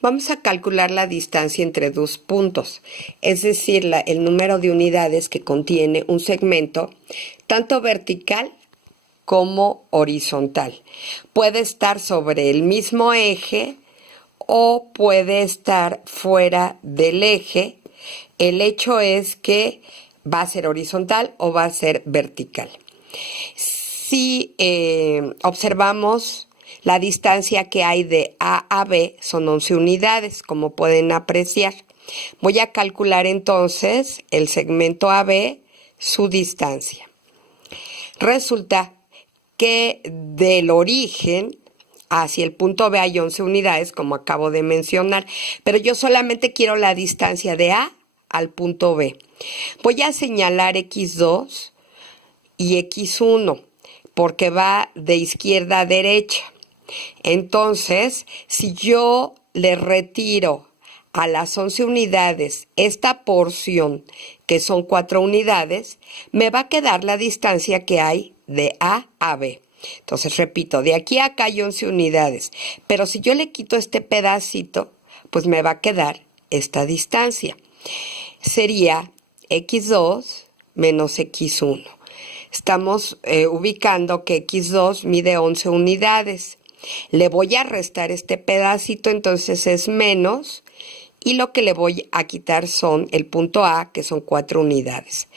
Vamos a calcular la distancia entre dos puntos, es decir, el número de unidades que contiene un segmento, tanto vertical como horizontal. Puede estar sobre el mismo eje o puede estar fuera del eje. El hecho es que va a ser horizontal o va a ser vertical. Si observamos la distancia que hay de A a B, son 11 unidades, como pueden apreciar. Voy a calcular entonces el segmento AB, su distancia. Resulta que del origen hacia el punto B hay 11 unidades, como acabo de mencionar, pero yo solamente quiero la distancia de A al punto B. Voy a señalar X2 y X1 porque va de izquierda a derecha. Entonces, si yo le retiro a las 11 unidades esta porción, que son 4 unidades, me va a quedar la distancia que hay de A a B. Entonces, repito, de aquí a acá hay 11 unidades, pero si yo le quito este pedacito, pues me va a quedar esta distancia. Sería X2 menos X1. Estamos ubicando que X2 mide 11 unidades. Le voy a restar este pedacito, entonces es menos, y lo que le voy a quitar son el punto A, que son 4 unidades.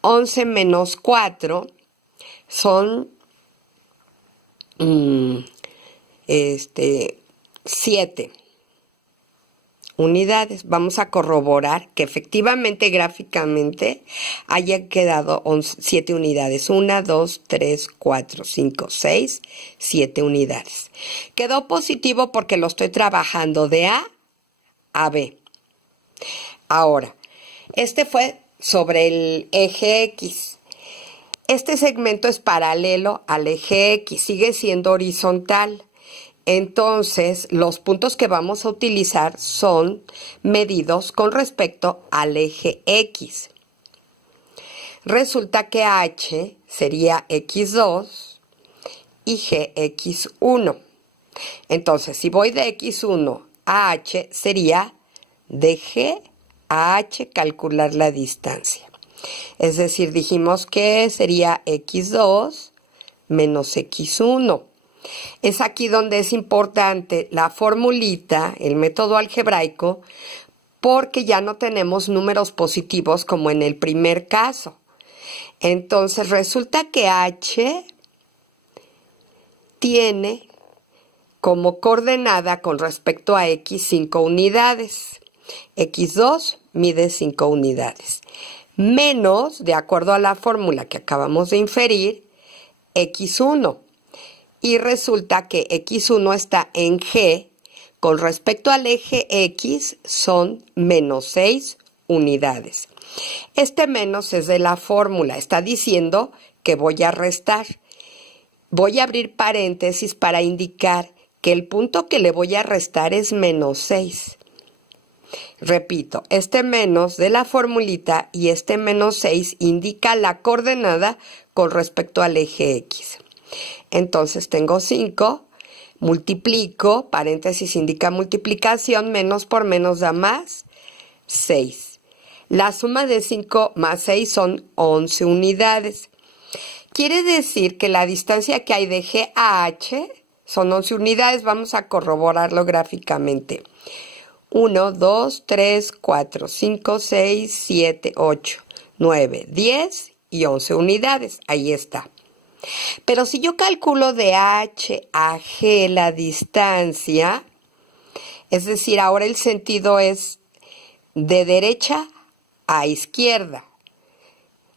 11 menos 4 son 7 unidades. Vamos a corroborar que efectivamente gráficamente haya quedado 7 unidades. 1, 2, 3, 4, 5, 6, 7 unidades. Quedó positivo porque lo estoy trabajando de A a B. Ahora, este fue sobre el eje X. Este segmento es paralelo al eje X, sigue siendo horizontal. Entonces, los puntos que vamos a utilizar son medidos con respecto al eje X. Resulta que H sería X2 y G X1. Entonces, si voy de X1 a H, sería de G a H calcular la distancia. Es decir, dijimos que sería X2 menos X1. Es aquí donde es importante la formulita, el método algebraico, porque ya no tenemos números positivos como en el primer caso. Entonces resulta que H tiene como coordenada con respecto a X 5 unidades. X2 mide 5 unidades. Menos, de acuerdo a la fórmula que acabamos de inferir, X1. Y resulta que X1 está en G, con respecto al eje X son menos 6 unidades. Este menos es de la fórmula, está diciendo que voy a restar. Voy a abrir paréntesis para indicar que el punto que le voy a restar es menos 6. Repito, este menos de la formulita y este menos 6 indica la coordenada con respecto al eje X. Entonces tengo 5, multiplico, paréntesis indica multiplicación, menos por menos da más, 6. La suma de 5 más 6 son 11 unidades. Quiere decir que la distancia que hay de G a H son 11 unidades. Vamos a corroborarlo gráficamente. 1, 2, 3, 4, 5, 6, 7, 8, 9, 10 y 11 unidades. Ahí está. Pero si yo calculo de H a G la distancia, es decir, ahora el sentido es de derecha a izquierda.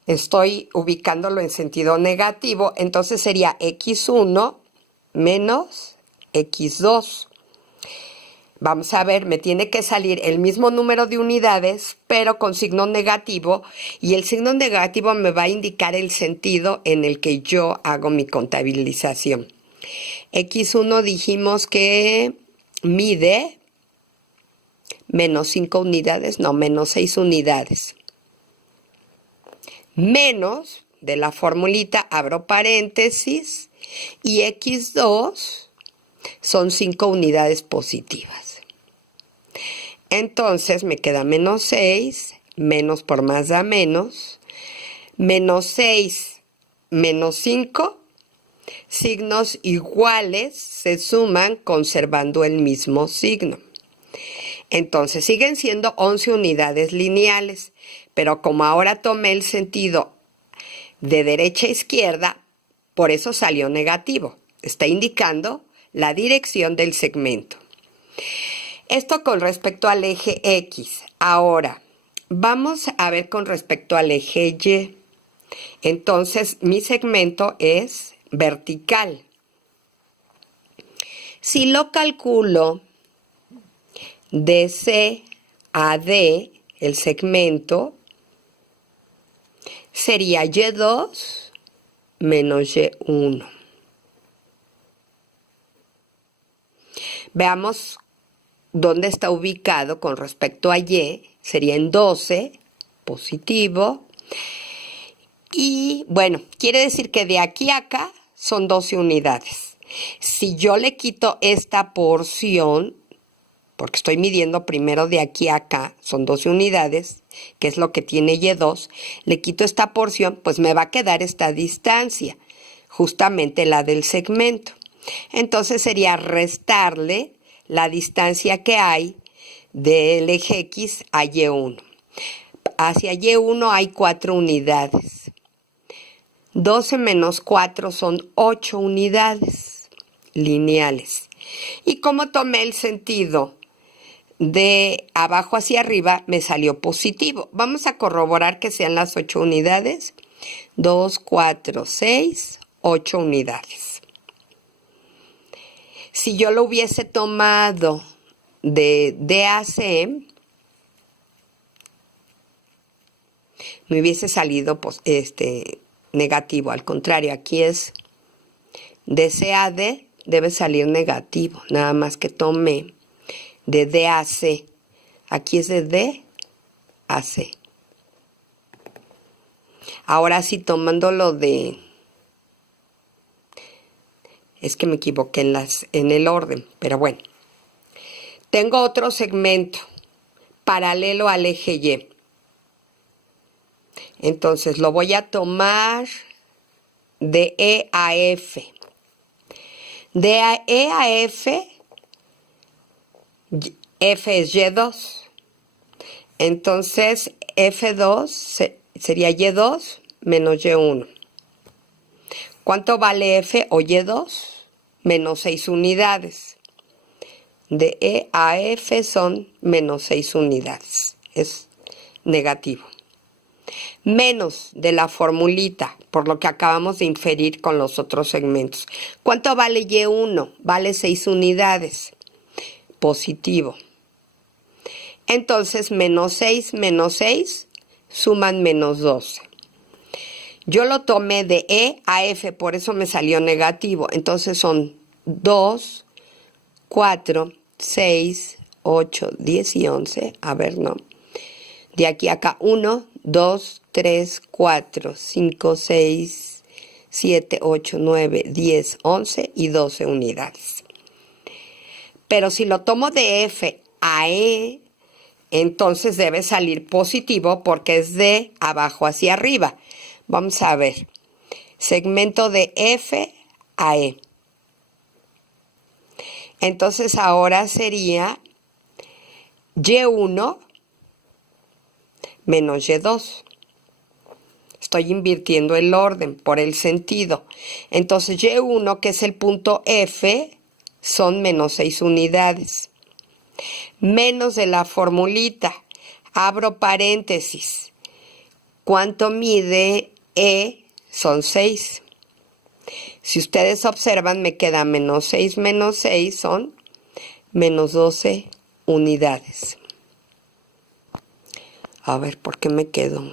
Estoy ubicándolo en sentido negativo, entonces sería X1 menos X2. Vamos a ver, me tiene que salir el mismo número de unidades, pero con signo negativo, y el signo negativo me va a indicar el sentido en el que yo hago mi contabilización. X1 dijimos que mide menos 5 unidades, no, menos 6 unidades. Menos de la formulita, abro paréntesis, y X2 son 5 unidades positivas. Entonces me queda menos 6, menos por más da menos, menos 6, menos 5, signos iguales se suman conservando el mismo signo. Entonces siguen siendo 11 unidades lineales, pero como ahora tomé el sentido de derecha a izquierda, por eso salió negativo. Está indicando la dirección del segmento. Esto con respecto al eje X. Ahora, vamos a ver con respecto al eje Y. Entonces, mi segmento es vertical. Si lo calculo de C a D, el segmento, sería Y2 menos Y1. Veamos dónde está ubicado con respecto a Y. Sería en 12, positivo. Y bueno, quiere decir que de aquí a acá son 12 unidades. Si yo le quito esta porción, porque estoy midiendo primero de aquí a acá, son 12 unidades, que es lo que tiene Y2, le quito esta porción, pues me va a quedar esta distancia, justamente la del segmento. Entonces sería restarle la distancia que hay del eje X a Y1. Hacia Y1 hay 4 unidades. 12 menos 4 son 8 unidades lineales. Y como tomé el sentido de abajo hacia arriba, me salió positivo. Vamos a corroborar que sean las 8 unidades. 2, 4, 6, 8 unidades. Si yo lo hubiese tomado de DAC, me hubiese salido negativo. Al contrario, aquí es de CAD, debe salir negativo. Nada más que tomé de DAC. Aquí es de DAC. Ahora sí, tomándolo de... Es que me equivoqué en el orden, pero bueno. Tengo otro segmento paralelo al eje Y. Entonces lo voy a tomar de E a F. De E a F, F es Y2. Entonces F2 sería Y2 menos Y1. ¿Cuánto vale F o Y2? Menos 6 unidades. De E a F son menos 6 unidades. Es negativo. Menos de la formulita, por lo que acabamos de inferir con los otros segmentos. ¿Cuánto vale Y1? Vale 6 unidades. Positivo. Entonces, menos 6 suman menos 12. Yo lo tomé de E a F, por eso me salió negativo. Entonces son 2, 4, 6, 8, 10 y 11. A ver, no. De aquí a acá, 1, 2, 3, 4, 5, 6, 7, 8, 9, 10, 11 y 12 unidades. Pero si lo tomo de F a E, entonces debe salir positivo porque es de abajo hacia arriba. Vamos a ver. Segmento de F a E. Entonces ahora sería Y1 menos Y2. Estoy invirtiendo el orden por el sentido. Entonces Y1, que es el punto F, son menos 6 unidades. Menos de la formulita. Abro paréntesis. ¿Cuánto mide E? Son 6. Si ustedes observan, me queda menos 6 son menos 12 unidades. A ver, ¿por qué me quedo?